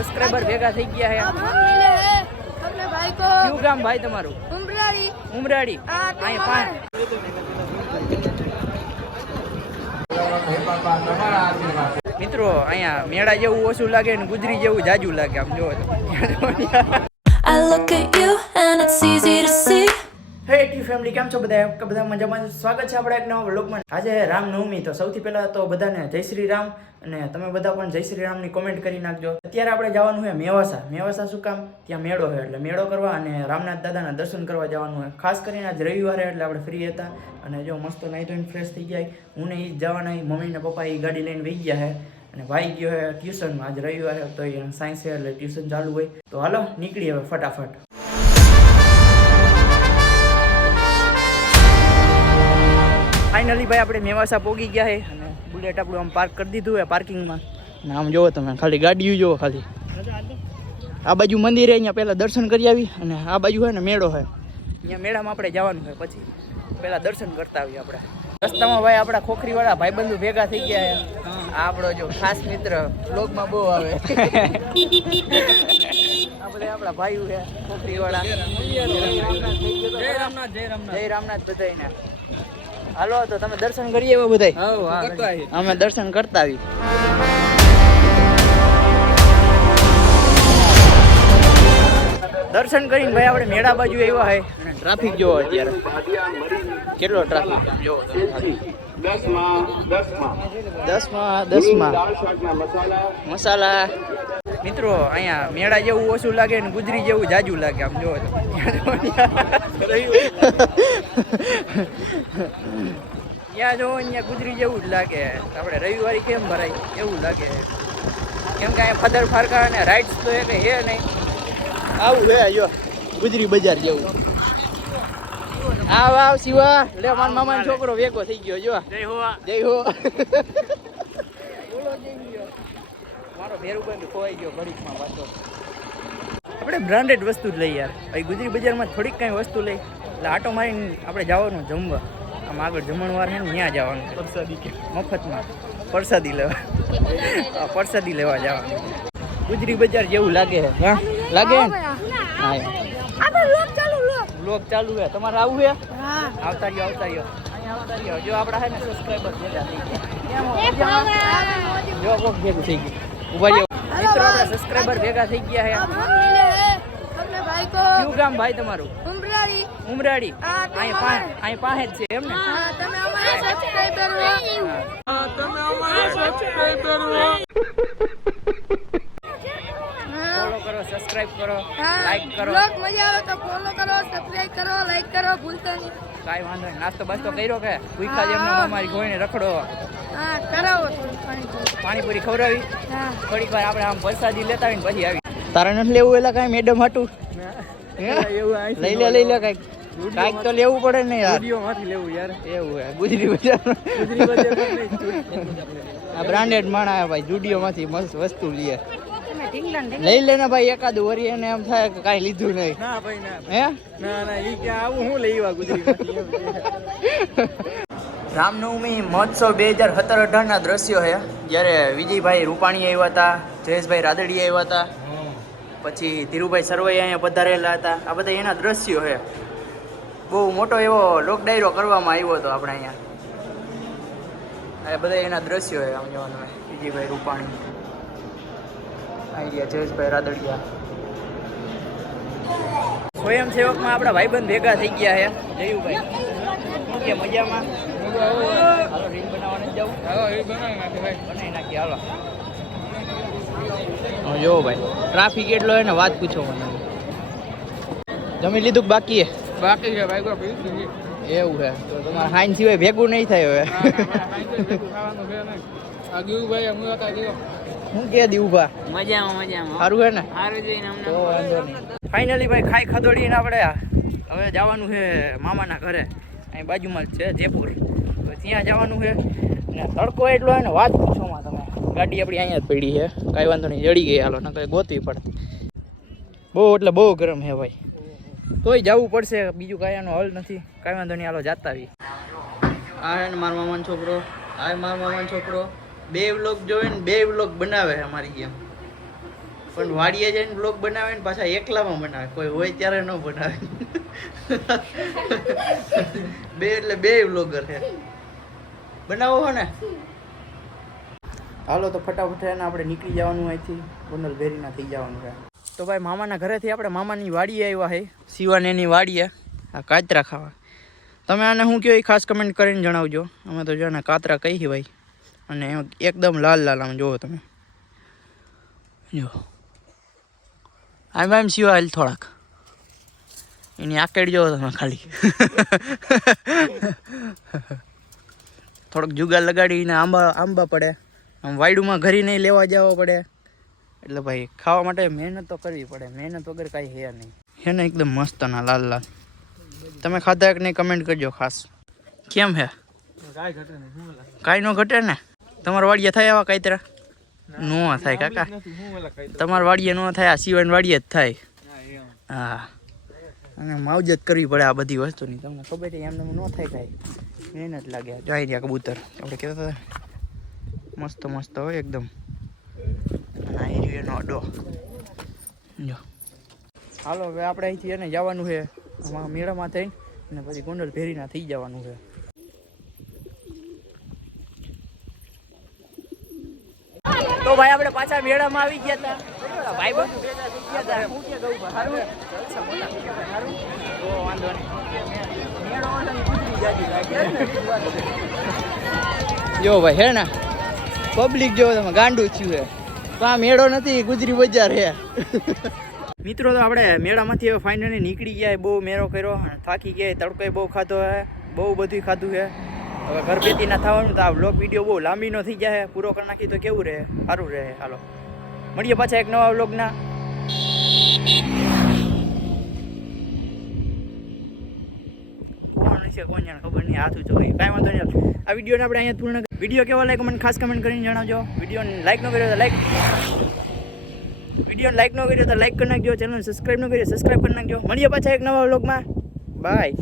Subscriber ભેગા થઈ ગયા છે ગામ ભાઈ તમારું? ઉમરાડી ઉમરાડી અહીં પાંચ. મિત્રો અહીંયા મેળા જેવું ઓછું લાગે ને ગુજરી જેવું જાજુ લાગે આમ જોવો તો. I look at you and it's easy to see. Hey T family કેમ છો બધા? બધા મજામાં સ્વાગત છે આપણા એક નવા વ્લોગમાં. આજે રામનવમી, તો સૌથી પહેલા તો બધાને જય શ્રી રામ અને તમે બધા પણ જય શ્રી રામની કોમેન્ટ કરી નાખજો. અત્યારે આપણે જવાનું છે મેવાસા. મેવાસા શું કામ? ત્યાં મેળો છે એટલે મેળો કરવા અને રામનાથ દાદાના દર્શન કરવા જવાનું હોય ખાસ કરીને આજ રવિવારે એટલે આપણે ફ્રી હતા અને જો મસ્ત નાઈ ધોઈને ફ્રેશ થઈ ગયા હું ને એ જવાના મમ્મી ને પપ્પા એ ગાડી લઈને વહી ગયા છે અને ભાઈ ગયો છે ટ્યુશનમાં. આજ રવિવારે તો એ સાયન્સ છે એટલે ટ્યુશન ચાલુ હોય. તો હાલો નીકળી હવે ફટાફટ. ફાઇનલી ભાઈ આપણે મેવાસા પોગી ગયા છે અને બુલેટ આપણું આમ પાર્ક કરી દીધું હોય પાર્કિંગમાં ને આમ જોવો તમે ખાલી ગાડીઓ જોવો ખાલી. આ બાજુ મંદિરે અહીંયા પહેલાં દર્શન કરી આવી અને આ બાજુ હોય ને મેળો હોય અહીંયા મેળામાં આપણે જવાનું છે પછી. પહેલાં દર્શન કરતા આવીએ આપણે. રસ્તામાં ભાઈ આપણા ખોખરીવાળા ભાઈબંધો ભેગા થઈ ગયા છે આ આપણો જો ખાસ મિત્ર બ્લોગમાં બહુ આવે. આપણે આપણા ભાઈઓ છે ખોખરીવાળા. જય રામનાથ બધાયને. હાલો તો તમે દર્શન કરીએ એવા બધાય? અમે દર્શન કરતા આવી દર્શન કરીને ભાઈ આપણે મેળા બાજુ આવ્યા હે. અને ટ્રાફિક જોવો અત્યારે. કેટલો ટ્રાફિક જોવો દસમા. દસમાં દસમાં. મસાલા. મિત્રો અહીંયા મેળા જેવું ઓછું લાગે ને ગુજરી જેવું જાજુ લાગે આમ જોવો તો. ત્યાં જો અહીંયા ગુજરી જેવું જ લાગે. આપણે રવિવારે કેમ ભરાય? એવું લાગે. કેમ કે અહીંયા ફદર ફારકા અને રાઇડ્સ તો એ કંઈ હે નહીં. આવું હે જો ગુજરી બજાર જેવું. આવ આવ શિવા. લે મારા મામાનો છોકરો વેગો થઈ ગયો જો. જય હો જય હો બોલો જય હો. આપણે બ્રાન્ડેડ વસ્તુ જ લઈ યાર. ભાઈ ગુજરી બજારમાં થોડીક કાંઈ વસ્તુ લઈ. એટલે આટો મારીને આપણે જવાનું જમવા. આમ આગળ જમણવાર છે ને ત્યાં જવાનું મફતમાં. પરસાદી લેવા. પરસાદી લેવા જવાનું. ગુજરી બજાર જેવું લાગે હા? લાગે હા ચાલુ છે. તમારે આવું છે? આવતા રહ્યો આવતા જો આપણા હે ને સબસ્ક્રાઈબર ઊભા રહ્યો. સબસ્ક્રાઇબર ભેગા થઈ ગયા છે તમને ભાઈ ભાઈ તમારું? ઉમરાડી ઉમરાડી અહીં અહીં પાસે જ છે એમ ને? તમે અમારા સબસ્ક્રાઇબર હો. સબસ્ક્રાઇબ કરો લાઈક કરો. બ્લોગ મજા આવે તો ફોલો કરો સબસ્ક્રાઇબ કરો લાઈક કરો ભૂલતા નહીં. કાઈ વાંધો નહીં. નાસ્તો બાસ્તો કર્યો કે? ભૂખા જેમ. અમારી ગોઈને રખડો. હા કરાવો પાણીપુરી. ખવડાવી. હા. થોડીક વાર આપણે આમ વરસાદી લેતા આવીને પછી આવી. તારે નથી લેવું એલા કાંઈ મેડમ હાટું? લઈ લે લઈ લે કાંઈક. કાઈક તો લેવું પડે ને યાર. લેવું યાર. એવું હે ગુજરી બજાર આ બ્રાન્ડેડ માણા ભાઈ જુડિયો માંથી મસ્ત વસ્તુ લઈએ તમે લે ને લઈ લેને ભાઈ એકાદું વરી એને એમ થાય કે કાંઈ લીધું નહીં. ના ભાઈ ના હે? ના ના ઈ કે આવું હું લેવા ગુજરી રામનવમી મહોત્સવ બે હજાર સત્તર અઢારના દ્રશ્યો છે. જ્યારે વિજયભાઈ રૂપાણી આવ્યા હતા જયેશભાઈ રાદડી આવ્યા હતા. પછી ધીરુભાઈ સરવૈયા અહીંયા પધારેલા હતા. આ બધા એના દ્રશ્યો છે. બહુ મોટો એવો લોક ડાયરો કરવામાં આવ્યો હતો આપણે અહીંયા. આ બધા એના દ્રશ્યો છે આમ જોવાનું તમે વિજયભાઈ રૂપાણી. અહીંયા જયેશભાઈ રાદડિયા. સ્વયંસેવકમાં આપણા ભાઈબંધ ભેગા થઈ ગયા છે. જયુભાઈ. શું કે મજામાં? હાલો રીલ બનાવવા જવું હાલો એ બનાવી નાખે ભાઈ. બનાવી નાખી હાલો. જો ભાઈ. ટ્રાફિક એટલો હોય ને વાત પૂછો મને. જમી લીધું કે બાકી બાકી છે ભાઈ. એવું છે. તો તમારે હાઈન સિવાય ભેગું નહીં થાય હવે. ના, ના, મારે કાંઈ તો ભેગું ખાવાનું છે નહીં. આ ગયું ભાઈ અમે હતા ગયો. શું કે દીવભા મજામાં મજામાં. સારું હે ને? સારું જઈને તો વાંધો નહીં. ફાઇનલી ભાઈ ખાઈ ખદોડીને આપણે હવે જવાનું છે મામાના ઘરે. અહીં બાજુમાં જ છે જયપુર તો ત્યાં જવાનું છે. ને તડકો એટલો હોય ને વાત પૂછોમાં તમે. ગાડી આપણી અહીંયા જ પડી છે. કાંઈ વાંધો નહીં જડી ગઈ હાલો નકર ગોતવી પડે. બહુ એટલે બહુ ગરમ છે ભાઈ. તોય જવું પડશે બીજું કાંઈ એનો હલ નથી. કાંઈ વાંધો નહીં હાલો જાતા આવી આ મારા મામાનો છોકરો. આ હે મારા મામાનો છોકરો. બે વ્લોગ જોવે ને બે વ્લોગ બનાવે અમારી જેમ પણ વાડીએ જઈને બ્લોગ બનાવે ને પાછા એકલામાં બનાવે. કોઈ હોય ત્યારે ન બનાવે. બે એટલે બે બ્લોગર છે. બનાવો હો ને. હાલો તો ફટાફટ એને આપણે નીકળી જવાનું અહીંથી. ગોંડલ ભેરીના થઈ જવાનું છે. તો ભાઈ મામાના ઘરેથી આપણે મામાની વાડીએ આવ્યા છે. શિવાને એની વાડીએ. આ કાતરા ખાવા. તમે આને શું કહો એ ખાસ કમેન્ટ કરીને જણાવજો. અમે તો જો કાતરા કહી ભાઈ. અને એકદમ લાલ લાલ આમ જુઓ તમે. જો. આમ આમ સિવાય થોડાક. એની આકેડ જોવો તમે ખાલી. થોડોક જુગાર લગાડીને આંબા આંબા પડે. આમ વાયડુમાં ઘરી નહીં લેવા જવા પડે. એટલે ભાઈ ખાવા માટે મહેનત તો કરવી પડે. મહેનત વગર કાંઈ હે નહીં. હે ને એકદમ મસ્ત ના લાલ લાલ. તમે ખાધા કે નહીં કમેન્ટ કરજો ખાસ. કેમ હે? કાંઈ ન ઘટે ને? તમારા વાડિયા થાય આવા કાંઈતરા નો થાય કાકા. તમારા વાડિયા ન થાય આ સિવાય વાડિયા જ થાય. હા. અને માવજત કરવી પડે આ બધી વસ્તુની. તમને ખબર છે એમને ન થાય કાંઈ. મહેનત લાગે. જાય રહ્યા કબૂતર. આપણે કહેતા હતા મસ્ત મસ્ત હોય એકદમ. એરિયાનો અડો જો. હાલો હવે આપણે અહીંથી એને જવાનું છે. મેળામાં થઈ અને પછી ગોંડલ ભેરીના થઈ જવાનું છે. ભાઈ આપણે પાછા મેળામાં આવી ગયા હતા. ભાઈ બંધ હું જો ભાઈ હે ને? પબ્લિક જો તમે ગાંડું થયું હે. તો આ મેળો નથી ગુજરી બજાર હે. મિત્રો તો આપણે મેળામાંથી હવે ફાઇનલી નીકળી ગયા બહુ મેળો કર્યો થાકી ગયા તડકોય બહુ ખાધો હે બહુ બધું ખાધું છે હવે ઘર ભેતી ના થવાનું તો આ વ્લોગ વીડિયો બહુ લાંબી નો થઈ જાય પૂરો કરી નાખી તો કેવું રહે? સારું રહે, હાલો. મળીએ પાછા એક નવા વ્લોગના કોણ છે ખબર નહીં, હાથું જોઈએ કાંઈ વાંધો નહીં આ વિડીયોને આપણે અહીંયા પૂર્ણ વીડિયો કેવો લાગે મને ખાસ કમેન્ટ કરીને જણાવજો. વિડીયોને લાઈક ન કર્યો તો લાઈક વિડીયોને લાઈક ન કર્યો તો લાઈક કરી નાખજો. ચેનલ સબસ્ક્રાઈબ ન કર્યો સબસ્ક્રાઈબ કરી નાખજો. મળીએ પાછા એક નવા વ્લોગમાં બાય